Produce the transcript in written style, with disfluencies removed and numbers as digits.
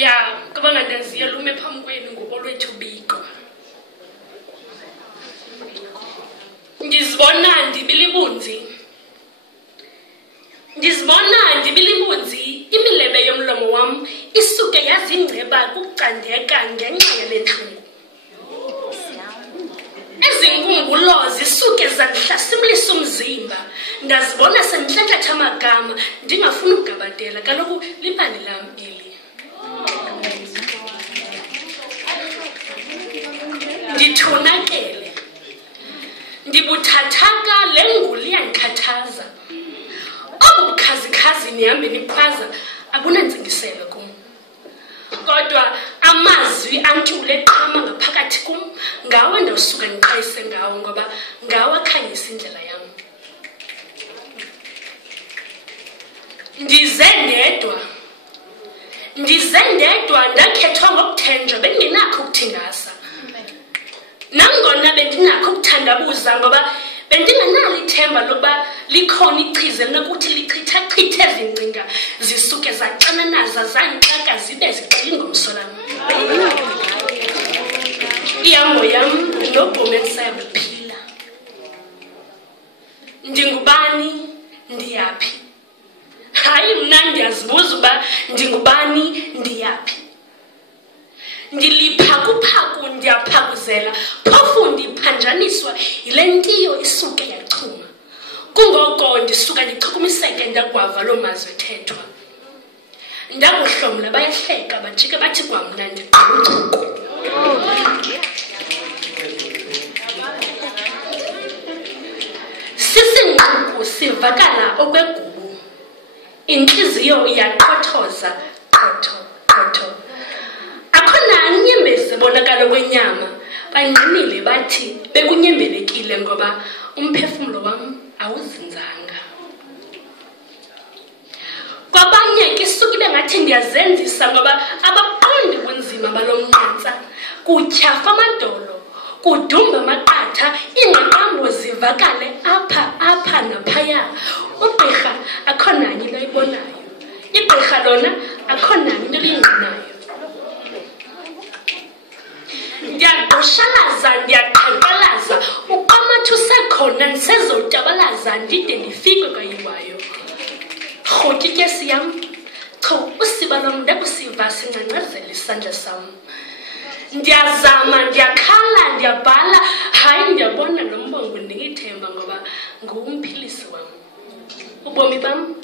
Ya, kabanga ndaziya lume phambi kwenu ngokolwethu biko. Ndizibona ndibilibunzi. Ndizibona ndibilibunzi imilebe yomlomo wam isuke yazingceba kucandeka ngenxa yale ntlungu. Ezinkumbulo zisuke zandihlasimlisa umzimba. Ndazibona sendihlathatha amagama ndingafuni ukugabadela kaloku libali lam eli. Ndithunakele. Ndibuthathaka le nguli yandikhathaza. Obu bukhazikhazi nihambe nikhwaza abunantsingiselo kum. Kodwa amazwi antule eqhama ngaphakathi kum ngawo ndawusuka ndiqayise ngawo ngoba ngawo akhanyisa indlela yam. Ndize ndedwa ndakhethwa ngokuthenjwa bendingenakho ukuthindasa. Nangona bendinakho ukuthandabuza ngoba bendingenalo ithemba lokuba likhona ichiza elinokuthi lichithachithe ezingcinga zisuke zaxananaza zandixaka zibe zigxile ingomso lam. Ihambo yam nobomi endisaya buphila. Ndingubani, ndiyaphi? Hayi mna ndiyazibuza uba ndingubani, ndiyaphi? Ndiliphaku-phaku ndiyaphakuzela phofu ndiphanjaniswa yile ntiyo isuke yachuma. Kungoko ndisuka ndichukumiseke ndakwava loo mazwi ethethwa. Ndakuhlomla bayahleka bajike bathi kwamna ndiqulucuku. Sisingquku sivakala okwegubu. Intliziyo iyaqothoza qotho qotho. Akhona inyembezi ebonakala kwenyama banqinile bathi bekunyembelekile ngoba umphefumlo wam awuzinzanga. Kwabanye ke suke bengathi ndiyazenzisa ngoba abaqondi ubunzima balo mnqantsa. Kutyhafa amadolo, kudumba amaqatha, iingqaqambo zivakale apha naphaya. Ugqirha akho nanye into ayibonayo. Igqirha lona akho nanye into liyingqinayo. Ndiyaqoshalaza, ndiyaqhankqalaza, uqamatha usekhona ndisezotabalaza ndide ndifike kwayiwayo. Rhotyikeisi yam, cho usiba lwam ndakusiva singcangcazela isandla sam. Ndiyazama, ndiyakhala, ndiyabhala, hayi ndiyabona lo mbongo ndingithemba ngoba ngumphilisi wam. Ubomi bam